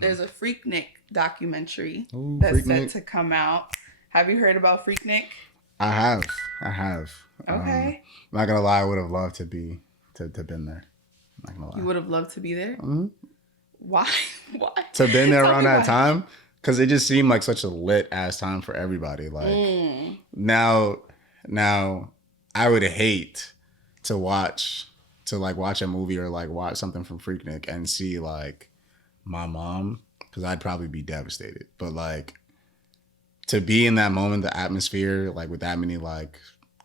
there's a Freaknik documentary Ooh, that's set Freaknik. to come out. Have you heard about Freaknik? I have. I have. Okay. Not gonna lie, I would have loved to been there. Not gonna You lie. would have loved to be there? Mm-hmm. Why? Why? To been there Tell around me that why. time, because it just seemed like such a lit ass time for everybody. Like Mm. now, I would hate to watch a movie or like watch something from Freaknik and see like my mom, because I'd probably be devastated. But like to be in that moment, the atmosphere, like with that many like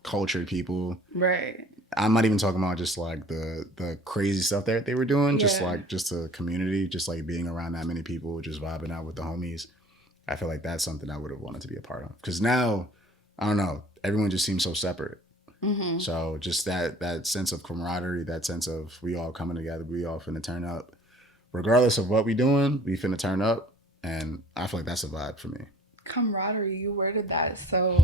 cultured people. Right. I'm not even talking about just like the crazy stuff that they were doing, just Yeah. like just a community, just like being around that many people, just vibing out with the homies. I feel like that's something I would have wanted to be a part of. Because now, I don't know, everyone just seems so separate. Mm-hmm. So just that sense of camaraderie, that sense of we all coming together, we all finna turn up. Regardless of what we doing, we finna turn up. And I feel like that's a vibe for me. Camaraderie, you worded that so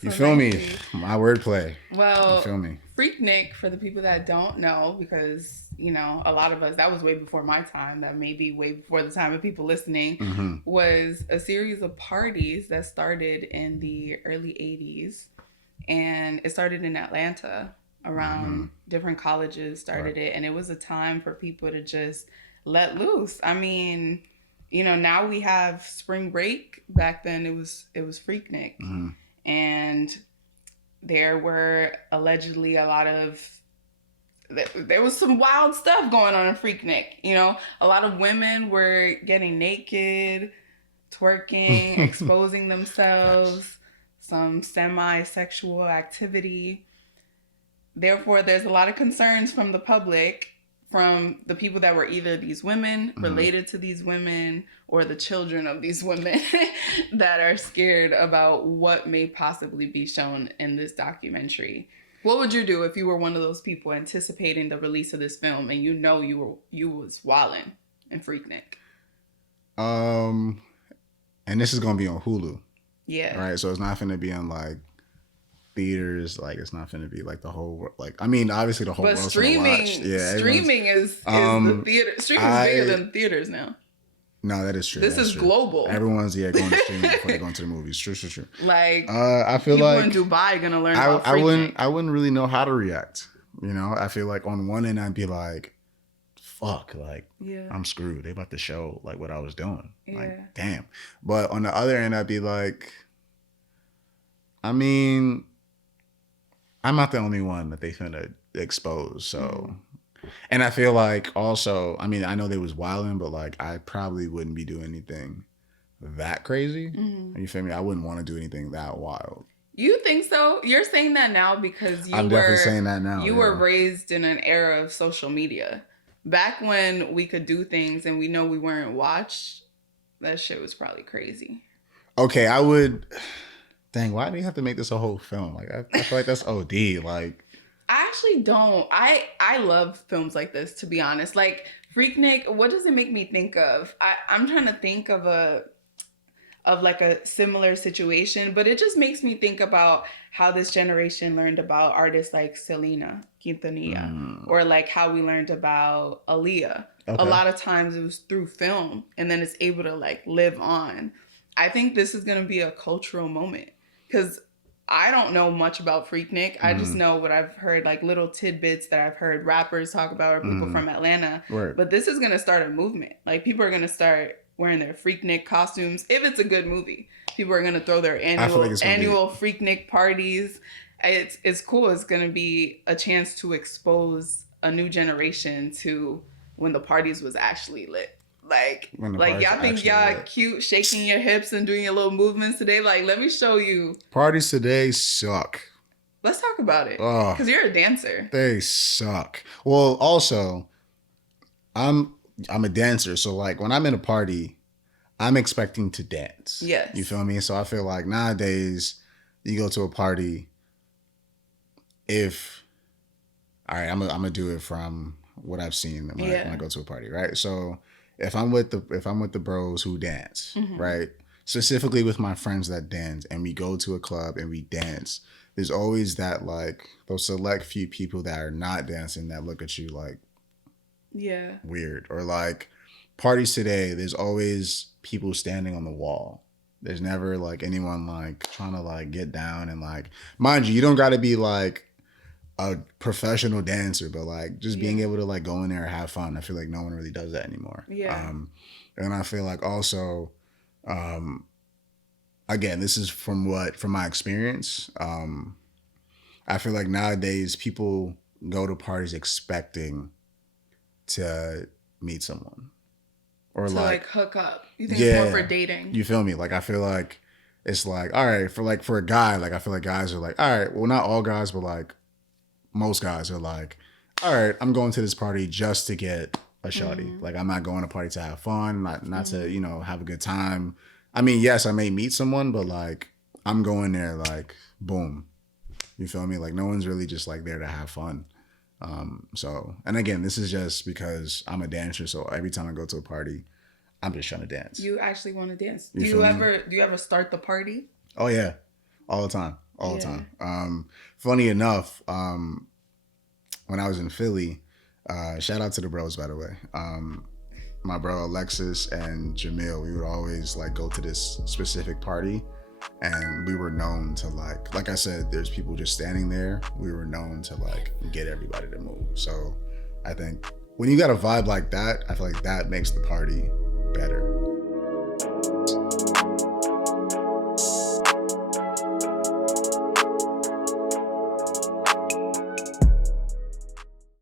You feel me? nicely. My wordplay. Well, You feel me? Freaknik, for the people that don't know, because, you know, a lot of us, that was way before my time, that may be way before the time of people listening, Mm-hmm. was a series of parties that started in the early 80s. And it started in Atlanta, around different colleges started it. And it was a time for people to just let loose. I mean, you know, now we have spring break. Back then it was Freaknik. Mm-hmm. And there were allegedly there was some wild stuff going on in Freaknik. You know, a lot of women were getting naked, twerking, exposing themselves, some semi-sexual activity. Therefore, there's a lot of concerns from the public, from the people that were either these women, related to these women, or the children of these women that are scared about what may possibly be shown in this documentary. What would you do if you were one of those people anticipating the release of this film and you know you was wildin' in Freaknik? And this is gonna be on Hulu. Yeah. Right. So it's not gonna be on like theaters, like it's not gonna be like the whole like I mean obviously the whole But world's streaming, gonna watch. Yeah, streaming is the theater. Streaming is bigger I- than theaters now. No, that is true. This That's is true. global. Everyone's going to streaming before they go into the movies. True. Like I feel people like in Dubai gonna learn about Freaknik. I wouldn't really know how to react. You know, I feel like on one end I'd be like, fuck, like I'm screwed. They about to show like what I was doing. Yeah. Like, damn. But on the other end I'd be like, I mean, I'm not the only one that they finna expose. So and I feel like also, I mean, I know they was wilding, but like I probably wouldn't be doing anything that crazy. You feel me? I wouldn't want to do anything that wild. You think so? You're saying that now because I'm definitely saying that now. You were raised in an era of social media. Back when we could do things and we know we weren't watched, that shit was probably crazy. Okay, I would. Dang, why do you have to make this a whole film? Like I feel like that's OD. Like I actually don't. I love films like this, to be honest. Like Freaknik, what does it make me think of? I'm trying to think of like a similar situation, but it just makes me think about how this generation learned about artists like Selena Quintanilla, or like how we learned about Aaliyah. Okay. A lot of times it was through film, and then it's able to like live on. I think this is going to be a cultural moment because I don't know much about Freaknik. I just know what I've heard, like little tidbits that I've heard rappers talk about or people from Atlanta. Right. But this is going to start a movement. Like people are going to start wearing their Freaknik costumes. If it's a good movie, people are going to throw their annual Freaknik parties. It's cool. It's going to be a chance to expose a new generation to when the parties was actually lit. Like y'all think y'all cute shaking your hips and doing your little movements today? Like, let me show you. Parties today suck. Let's talk about it. Because you're a dancer. They suck. Well, also, I'm a dancer. So, like, when I'm in a party, I'm expecting to dance. Yes. You feel me? So, I feel like nowadays, you go to a party, all right, I'm going to do it from what I've seen when I go to a party, right? So, if I'm with the bros who dance, right? Specifically with my friends that dance and we go to a club and we dance, there's always that like those select few people that are not dancing that look at you like weird or like parties today, there's always people standing on the wall. There's never like anyone like trying to like get down and like, mind you, you don't got to be like a professional dancer, but like just being able to like go in there and have fun. I feel like no one really does that anymore. Yeah. And I feel like also, again, this is from my experience. I feel like nowadays people go to parties expecting to meet someone or To like hook up. You think it's more for dating? You feel me? Like I feel like it's like, all right, for a guy, like I feel like guys are like, all right, well not all guys, but like most guys are like, all right, I'm going to this party just to get a shawty. Like I'm not going to party to have fun, not to, you know, have a good time. I mean, yes, I may meet someone, but like I'm going there like boom. You feel me? Like no one's really just like there to have fun. So, and again, this is just because I'm a dancer. So every time I go to a party, I'm just trying to dance. You actually want to dance? Do you ever start the party? Oh yeah, all the time, all the time. Funny enough, when I was in Philly, shout out to the bros, by the way. My bro Alexis and Jamil, we would always like go to this specific party, and we were known to like I said, there's people just standing there. We were known to like get everybody to move. So I think when you got a vibe like that, I feel like that makes the party better.